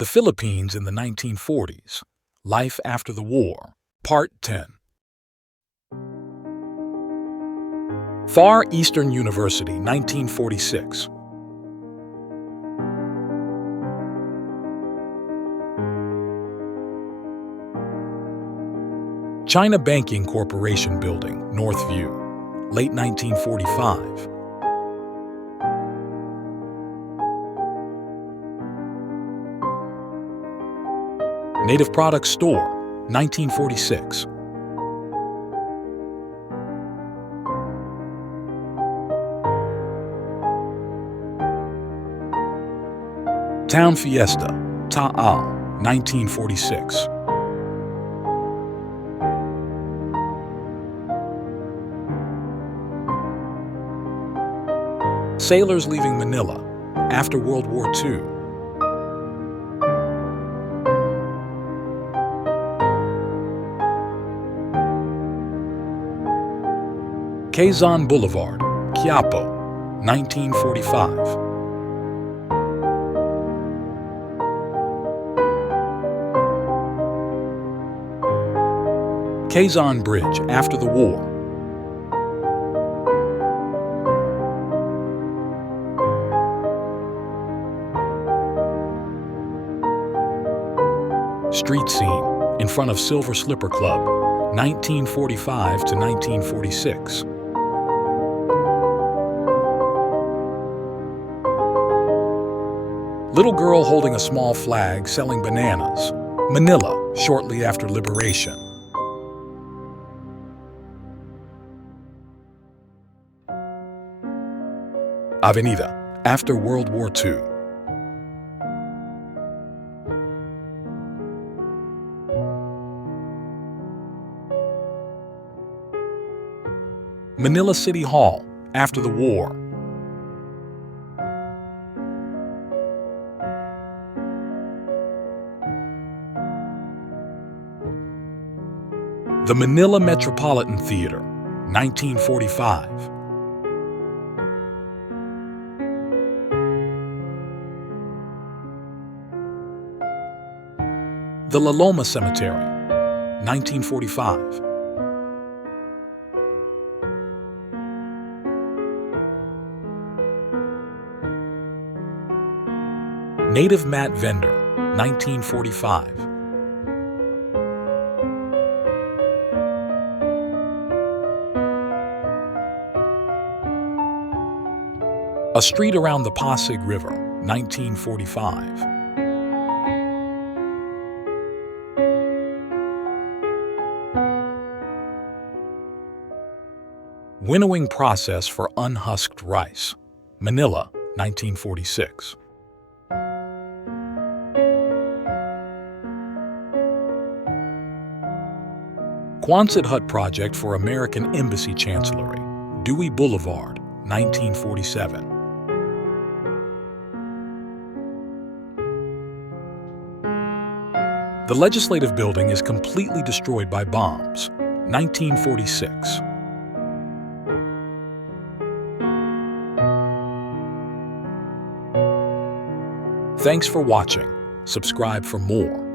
The Philippines in the 1940s. Life After the War. Part 10. Far Eastern University, 1946. China Banking Corporation Building, Northview. Late 1945. Native Products Store, 1946. Town Fiesta, Taal, 1946. Sailors leaving Manila after World War II. Quezon Boulevard, Quiapo, 1945. Quezon Bridge after the war. Street scene in front of Silver Slipper Club, 1945 to 1946. Little girl holding a small flag selling bananas. Manila, shortly after liberation. Avenida, after World War II. Manila City Hall, after the war. The Manila Metropolitan Theater, 1945. The La Loma Cemetery, 1945. Native Mat Vendor, 1945. A Street Around the Pasig River, 1945. Winnowing Process for Unhusked Rice, Manila, 1946. Quonset Hut Project for American Embassy Chancellery, Dewey Boulevard, 1947. The Legislative Building is completely destroyed by bombs, 1946. Thanks for watching. Subscribe for more.